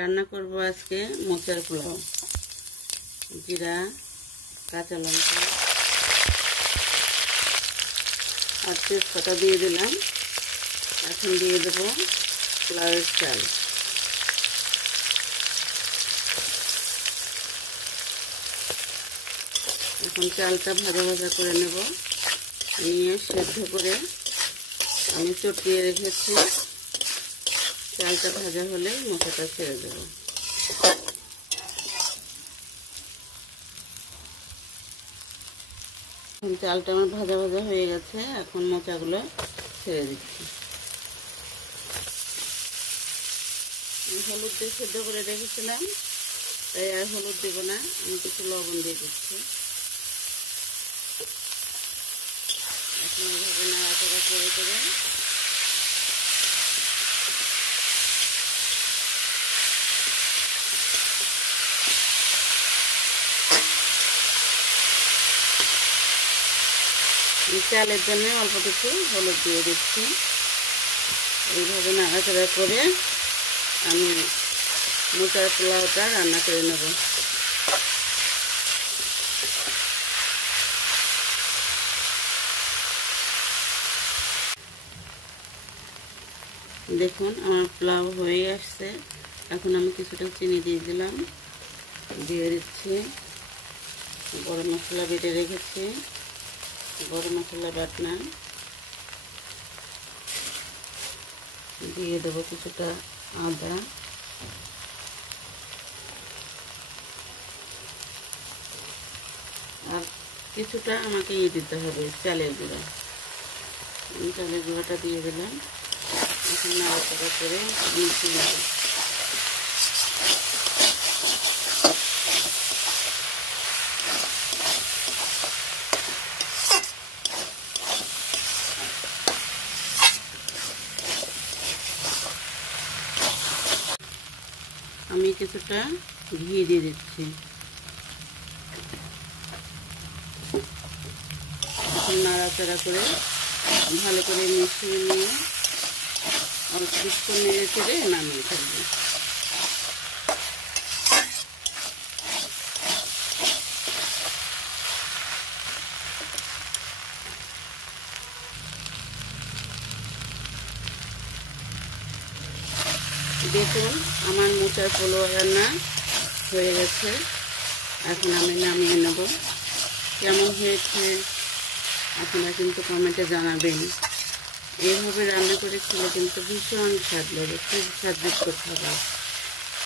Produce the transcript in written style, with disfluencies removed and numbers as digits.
রান্না করব আজকে মোচার পোলাও। জিরা, কাঁচা লঙ্কা আর তেজপাতা দিয়ে দিলাম। এখন দিয়ে দেব পোলাওয়ের চাল। এখন চালটা ভাজা ভাজা করে নেব। নিয়ে সেদ্ধ করে আমি চটকিয়ে রেখেছি। চালটা ভাজা হলে মোচাটা ছেড়ে দেব। এখন চালটা আমার ভাজা ভাজা হয়ে গেছে। এখন মোচাগুলো ছেড়ে দিচ্ছি। হলুদ দিয়ে সেদ্ধ করে রেখেছিলাম, তাই আর হলুদ দেব না। আমি কিছু লবণ দিয়ে দিচ্ছি। এখন এইভাবে নাড়াচাড়া করে করে চালের জন্য অল্প কিছু হলুদ দিয়ে দিচ্ছি। এইভাবে নাড়াচাড়া করে আমি মোচার পোলাওটা রান্না করে নেব। দেখুন আমার পোলাও হয়ে আসছে। এখন আমি কিছুটা চিনি দিয়ে দিলাম। দিয়ে দিচ্ছি গরম মশলা বেটে রেখেছি, গরম মশলা বাটনা দিয়ে দেবো। কিছুটা আদা, আর কিছুটা আমাকে দিতে হবে চালের গুঁড়া। চালের গুঁড়াটা দিয়ে দিলাম। এখন নাড়াচাড়া করে মিশিয়ে নেব। আমি কিছুটা ঘি দিয়ে দিচ্ছি। এখন নাড়াচাড়া করে ভালো করে মিশিয়ে নিয়ে অল্প কিছুক্ষণ নেড়ে চেড়ে নামিয়ে ফেলবো। দেখুন আমার মোচার পোলাও রান্না হয়ে গেছে। এখন আমি নামিয়ে নেব। কেমন হয়েছে আপনারা কিন্তু কমেন্টে জানাবেন। এইভাবে রান্না করে খেলে কিন্তু ভীষণ স্বাদ লাগে, খুব স্বাদযুক্ত খাবার।